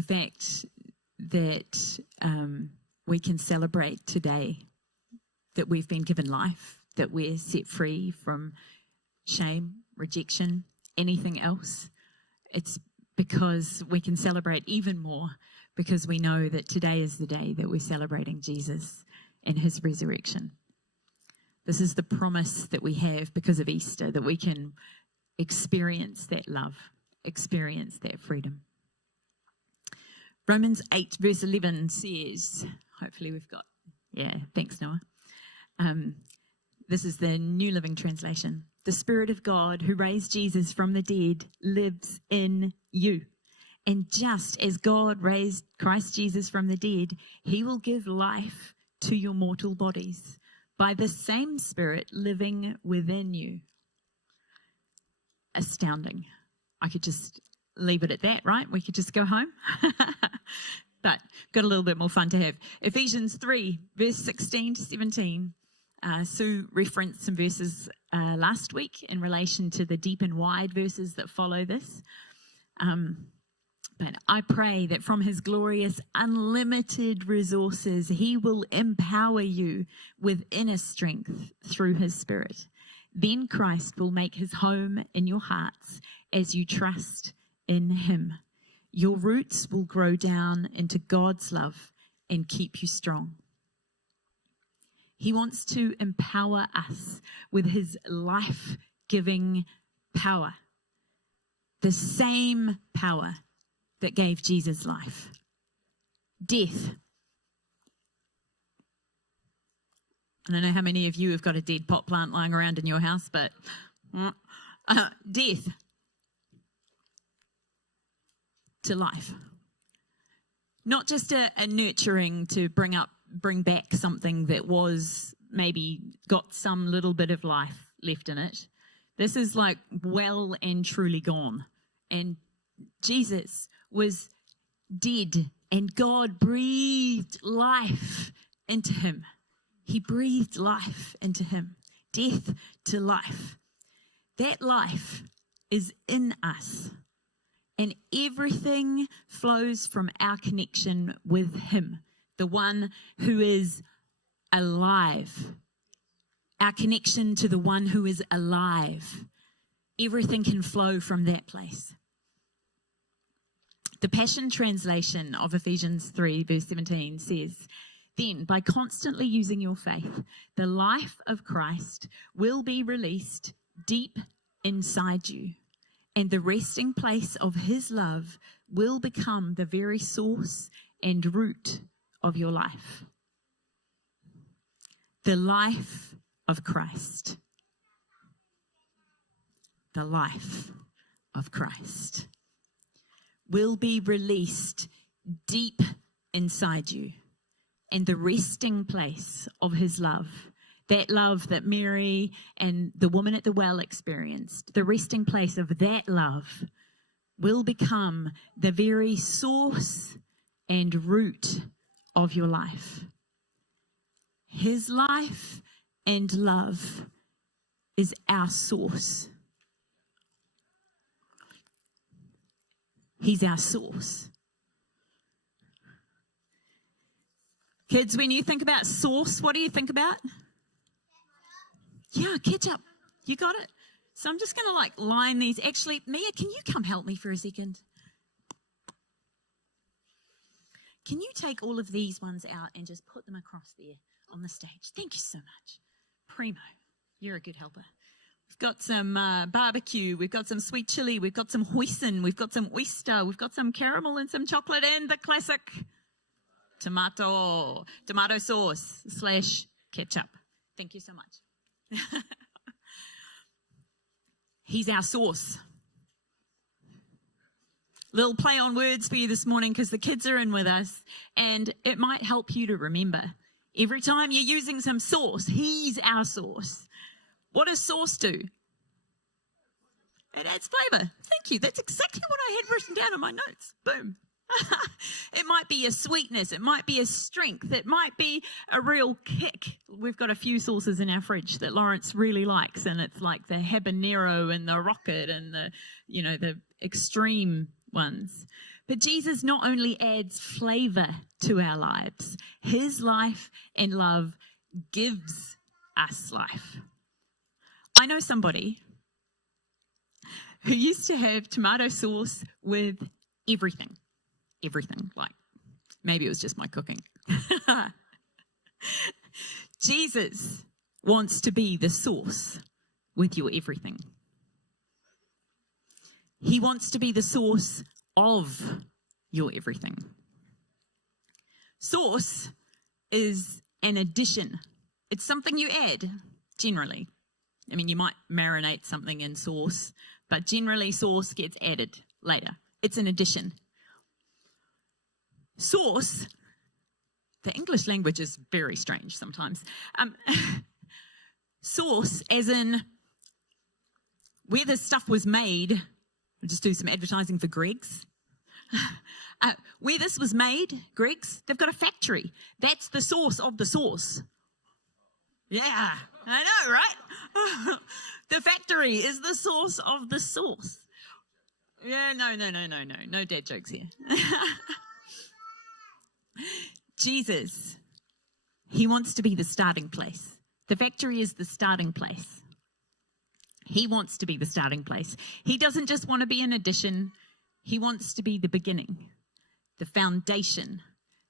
the fact that we can celebrate today that we've been given life, that we're set free from shame, rejection, anything else. It's because we can celebrate even more because we know that today is the day that we're celebrating Jesus and his resurrection. This is the promise that we have because of Easter, that we can experience that love, experience that freedom. Romans 8 verse 11 says, hopefully we've got, thanks Noah. This is the New Living Translation. The Spirit of God who raised Jesus from the dead lives in you. And just as God raised Christ Jesus from the dead, he will give life to your mortal bodies by the same Spirit living within you. Astounding. I could just leave it at that, right? We could just go home. But got a little bit more fun to have. Ephesians 3, verse 16 to 17. Sue referenced some verses last week in relation to the deep and wide verses that follow this. But I pray that from his glorious, unlimited resources, he will empower you with inner strength through his Spirit. Then Christ will make his home in your hearts as you trust in him. Your roots will grow down into God's love and keep you strong. He wants to empower us with his life-giving power, the same power that gave Jesus life. Death. I don't know how many of you have got a dead pot plant lying around in your house, but death to life. Not just a nurturing to bring back something that was maybe got some little bit of life left in it. This is like well and truly gone. And Jesus was dead and God breathed life into him. He breathed life into him. Death to life. That life is in us. And everything flows from our connection with him, the one who is alive. Our connection to the one who is alive. Everything can flow from that place. The Passion Translation of Ephesians 3 verse 17 says, then by constantly using your faith, the life of Christ will be released deep inside you, and the resting place of his love will become the very source and root of your life. The life of Christ. The life of Christ will be released deep inside you, and the resting place of his love, that love that Mary and the woman at the well experienced, the resting place of that love will become the very source and root of your life. His life and love is our source. He's our source. Kids, when you think about source, what do you think about? Yeah, ketchup. You got it. So I'm just going to line these. Actually, Mia, can you come help me for a second? Can you take all of these ones out and just put them across there on the stage? Thank you so much. Primo, you're a good helper. We've got some barbecue, we've got some sweet chili, we've got some hoisin, we've got some oyster, we've got some caramel and some chocolate, and the classic tomato sauce / ketchup. Thank you so much. He's our sauce. Little play on words for you this morning because the kids are in with us, and it might help you to remember. Every time you're using some sauce, he's our sauce. What does sauce do? It adds flavor. Thank you. That's exactly what I had written down in my notes. Boom. It might be a sweetness. It might be a strength. It might be a real kick. We've got a few sauces in our fridge that Lawrence really likes, and it's like the habanero and the rocket and the extreme ones. But Jesus not only adds flavor to our lives, his life and love gives us life. I know somebody who used to have tomato sauce with everything. Everything, like maybe it was just my cooking. Jesus wants to be the sauce with your everything. He wants to be the source of your everything. Sauce is an addition. It's something you add, generally. I mean, you might marinate something in sauce, but generally sauce gets added later. It's an addition. Sauce, the English language is very strange sometimes. Sauce, as in where this stuff was made, I'll just do some advertising for Greg's. Where this was made, Greg's, they've got a factory. That's the source of the sauce. Yeah, I know, right? The factory is the source of the sauce. Yeah, no dad jokes here. Jesus, he wants to be the starting place. The factory is the starting place. He wants to be the starting place. He doesn't just want to be an addition. He wants to be the beginning, the foundation,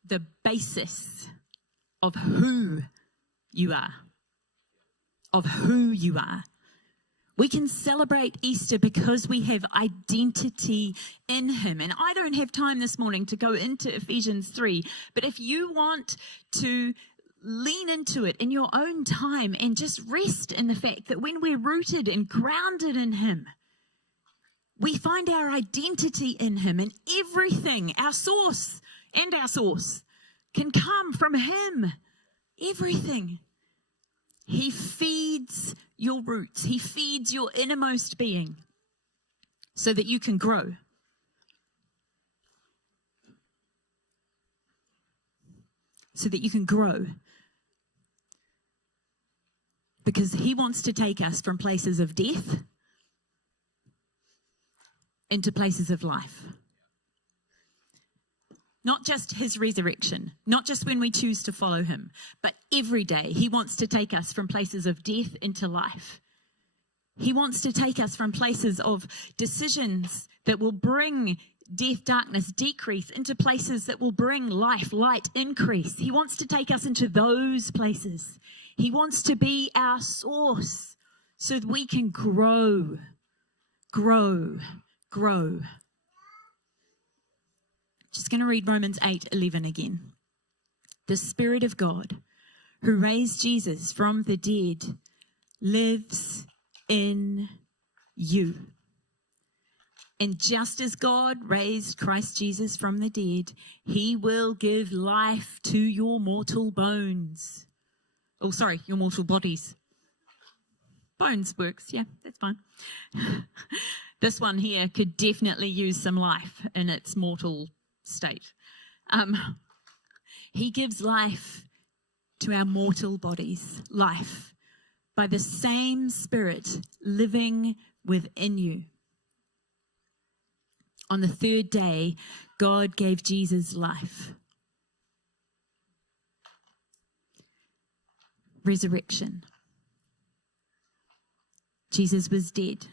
the basis of who you are. Of who you are. We can celebrate Easter because we have identity in him. And I don't have time this morning to go into Ephesians 3, but if you want to lean into it in your own time and just rest in the fact that when we're rooted and grounded in him, we find our identity in him, and everything, our source can come from him. Everything. He feeds your roots. He feeds your innermost being so that you can grow. So that you can grow. Because he wants to take us from places of death into places of life. Not just his resurrection, not just when we choose to follow him, but every day he wants to take us from places of death into life. He wants to take us from places of decisions that will bring death, darkness, decrease into places that will bring life, light, increase. He wants to take us into those places. He wants to be our source so that we can grow. Just going to read Romans 8:11 again. The Spirit of God, who raised Jesus from the dead, lives in you. And just as God raised Christ Jesus from the dead, he will give life to your mortal bones. Oh, sorry, your mortal bodies. Bones works, yeah, that's fine. This one here could definitely use some life in its mortal state. He gives life to our mortal bodies, life, by the same Spirit living within you. On the third day, God gave Jesus life. Resurrection. Jesus was dead,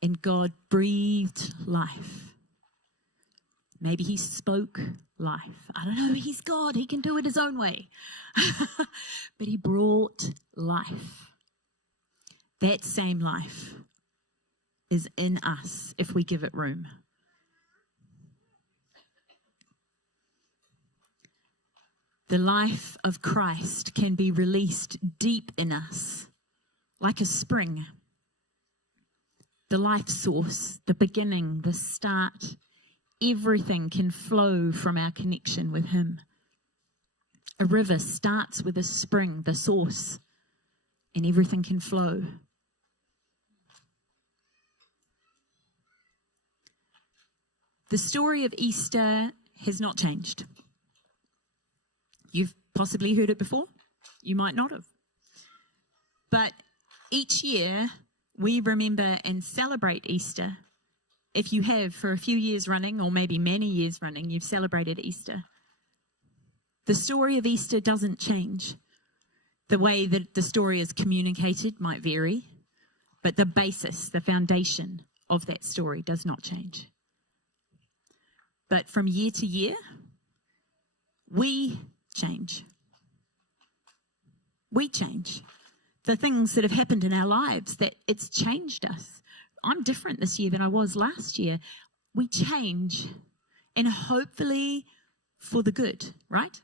and God breathed life. Maybe he spoke life. I don't know, he's God. He can do it his own way. But he brought life. That same life is in us if we give it room. The life of Christ can be released deep in us, like a spring. The life source, the beginning, the start, everything can flow from our connection with him. A river starts with a spring, the source, and everything can flow. The story of Easter has not changed. You've possibly heard it before. You might not have. But each year we remember and celebrate Easter if you have for a few years running, or maybe many years running, you've celebrated Easter. The story of Easter doesn't change. The way that the story is communicated might vary, but the basis, the foundation of that story does not change. But from year to year, we change. We change. The things that have happened in our lives, that it's changed us. I'm different this year than I was last year. We change, and hopefully for the good, right?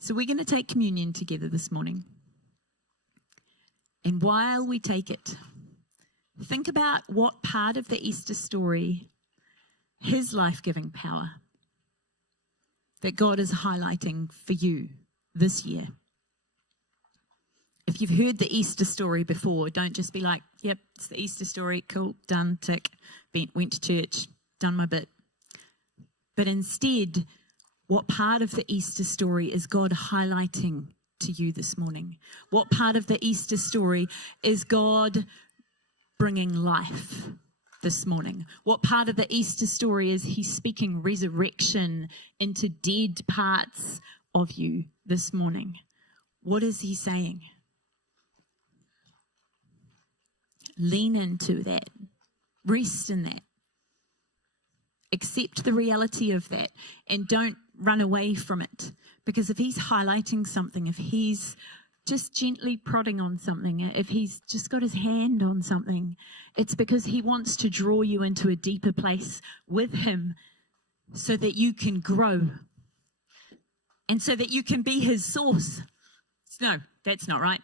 So we're going to take communion together this morning. And while we take it, think about what part of the Easter story, his life-giving power, that God is highlighting for you this year. If you've heard the Easter story before, don't just be like, yep, it's the Easter story, cool, done, tick, went to church, done my bit. But instead, what part of the Easter story is God highlighting to you this morning? What part of the Easter story is God bringing life this morning? What part of the Easter story is he speaking resurrection into dead parts of you this morning? What is he saying? Lean into that. Rest in that. Accept the reality of that, and don't run away from it. Because if he's highlighting something, if he's just gently prodding on something, if he's just got his hand on something, it's because he wants to draw you into a deeper place with him so that you can grow and so that you can be his source. No, that's not right.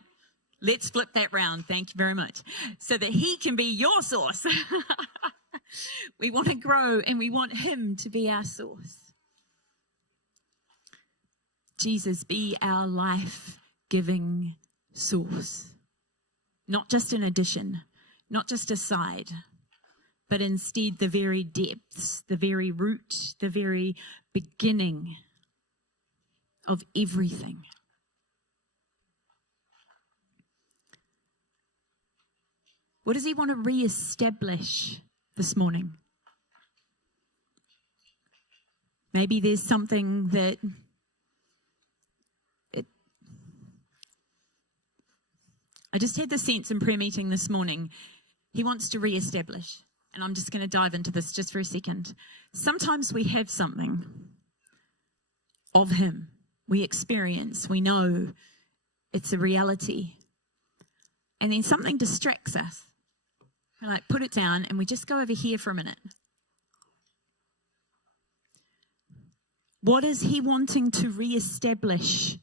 Let's flip that round. Thank you very much. So that he can be your source. We want to grow, and we want him to be our source. Jesus, be our life-giving source. Not just an addition, not just a side, but instead the very depths, the very root, the very beginning of everything. What does he want to reestablish this morning? Maybe there's something that I just had the sense in prayer meeting this morning, he wants to reestablish. And I'm just going to dive into this just for a second. Sometimes we have something of him. We experience, we know it's a reality. And then something distracts us. We like put it down and we just go over here for a minute. What is he wanting to reestablish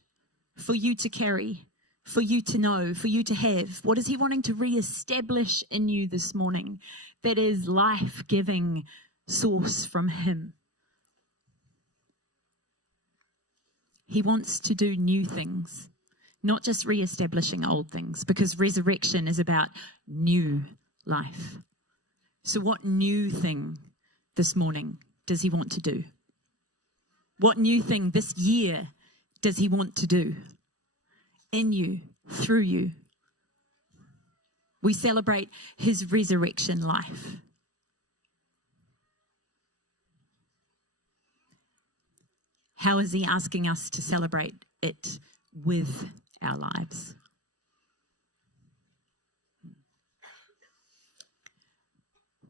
for you to carry, for you to know, for you to have? What is he wanting to reestablish in you this morning that is life-giving source from him? He wants to do new things, not just reestablishing old things, because resurrection is about new life. So what new thing this morning does he want to do? What new thing this year does he want to do in you, through you? We celebrate his resurrection life. How is he asking us to celebrate it with our lives?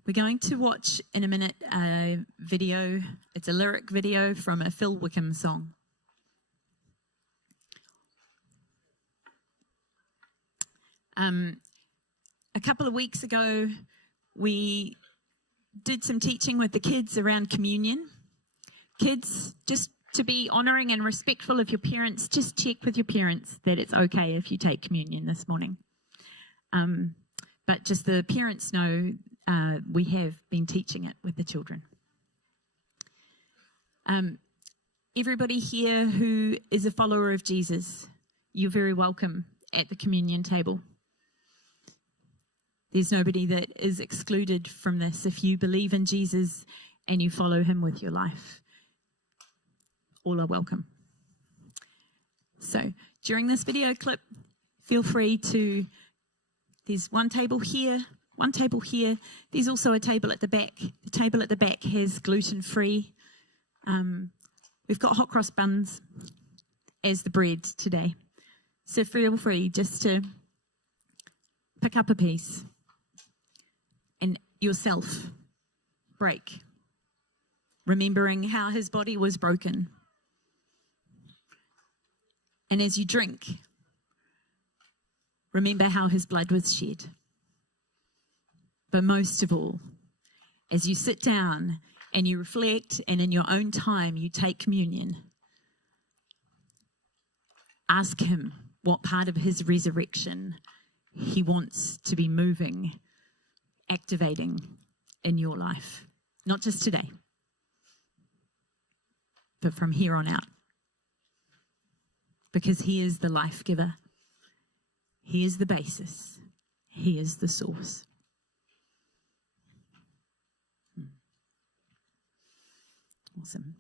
We're going to watch in a minute a video. It's a lyric video from a Phil Wickham song. A couple of weeks ago, we did some teaching with the kids around communion. Kids, just to be honouring and respectful of your parents, just check with your parents that it's okay if you take communion this morning. But just the parents know we have been teaching it with the children. Everybody here who is a follower of Jesus, you're very welcome at the communion table. There's nobody that is excluded from this. If you believe in Jesus and you follow him with your life, all are welcome. So during this video clip, feel free to There's one table here, one table here. There's also a table at the back. The table at the back has gluten-free. We've got hot cross buns as the bread today. So feel free just to pick up a piece and yourself break, remembering how his body was broken. And as you drink, remember how his blood was shed. But most of all, as you sit down and you reflect and in your own time you take communion, ask him what part of his resurrection he wants to be moving, activating in your life. Not just today, but from here on out. Because he is the life giver. He is the basis. He is the source. Awesome.